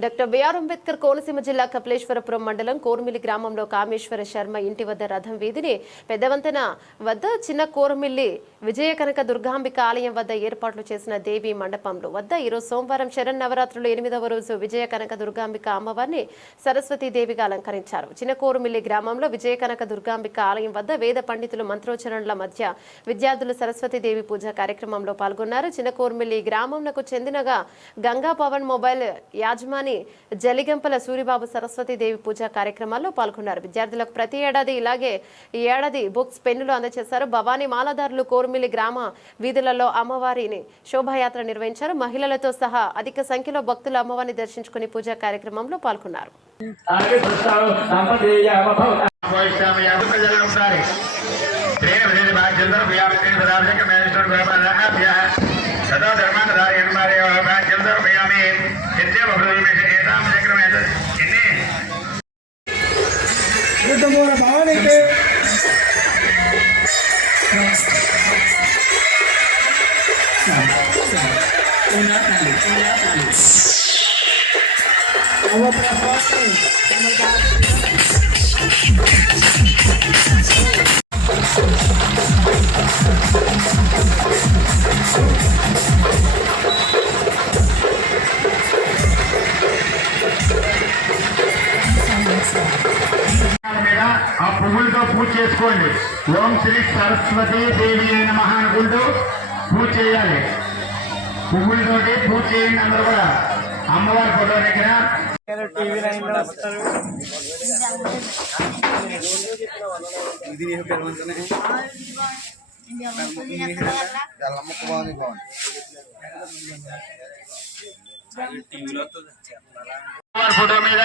Doctor BR Ambedkar Konaseema జిల్లా కపిలేశ్వరపురం మండలం కోర్మిల్లి గ్రామంలో కామేశ్వర శర్మ ఇంటి వద్ద రథం వీధిని పెద్దవంతెన వద్ద చిన్న కోర్మిల్లి విజయ కనక దుర్గాంబిక ఆలయం వద్ద ఏర్పాట్లు చేసిన దేవి మండపంలో వద్ద ఈరోజు సోమవారం శరన్నవరాత్రులు 8వ రోజు విజయ కనక దుర్గాంబిక అమ్మవారిని సరస్వతీ దేవిగా అలంకరించారు. చిన్న కోర్మిల్లి గ్రామంలో విజయ కనక దుర్గాంబిక ఆలయం వద్ద వేద పండితులు మంత్రోచ్చరణల మధ్య విద్యార్థులు సరస్వతీ దేవి పూజ కార్యక్రమంలో పాల్గొన్నారు. చిన్న కోర్మిల్లి గ్రామంకు చెందినగా గంగా పవన్ మొబైల్ యాజమాని జలిగంపల సూరిబాబు సరస్వతీ దేవి పూజా కార్యక్రమాల్లో పాల్గొన్నారు. విద్యార్థులకు ప్రతి ఏడాది ఇలాగే ఈ ఏడాది బుక్స్ పెన్నులు అందజేశారు. భవానీ మాలదారులు కోర్మిల్లి గ్రామ వీధులలో అమ్మవారిని శోభాయాత్ర నిర్వహించారు. మహిళలతో సహా అధిక సంఖ్యలో భక్తులు అమ్మవారిని దర్శించుకుని పూజా కార్యక్రమంలో పాల్గొన్నారు. ఆ పువ్వులతో పూజ చేసుకోండి. ఓం శ్రీ సరస్వతి దేవి నమః అనుకుంటూ పూజ చేయాలి. పువ్వులతోటి పూజ చేయండి. అందరూ కూడా అమ్మవారి ఫోటో దగ్గర ఫోటో మీద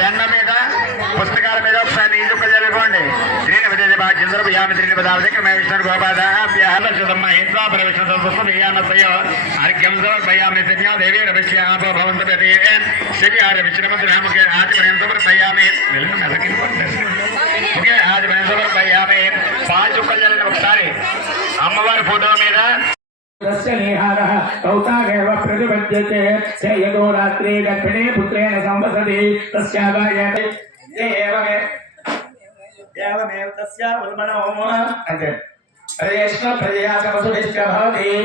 పెన్న మీద పుస్తకాల మీద ఒకసారి నీళ్ళు చదువుకోండి. శ్రీని విజయ బాధ్యందరూ యామి శ్రీని పదార్థం విష్ణు గోపాదమ్మ హింసా పరివేషణయ్యో ఆర్ఘ్యం సమర్పయామి శ్రీయా దేవీ రవిష్యాపో భవంతపతి శ్రీ ఆర్య విష్ణుమంత్రి ఆదిపర్యంత సమర్పయామి ఓకే ఆదిపర్యంత సమర్పయామి పాచుక్కలు చల్లిన ఒకసారి అమ్మవారి ఫోటో మీద कौतागेव प्रतिपद्यते से यदो रात्रि गर्भिणे पुत्रेण संवसति तस्यावायते एवमेव तस्या उल्मनो प्रयेष्ण प्रजया समसुभिश्च भवति।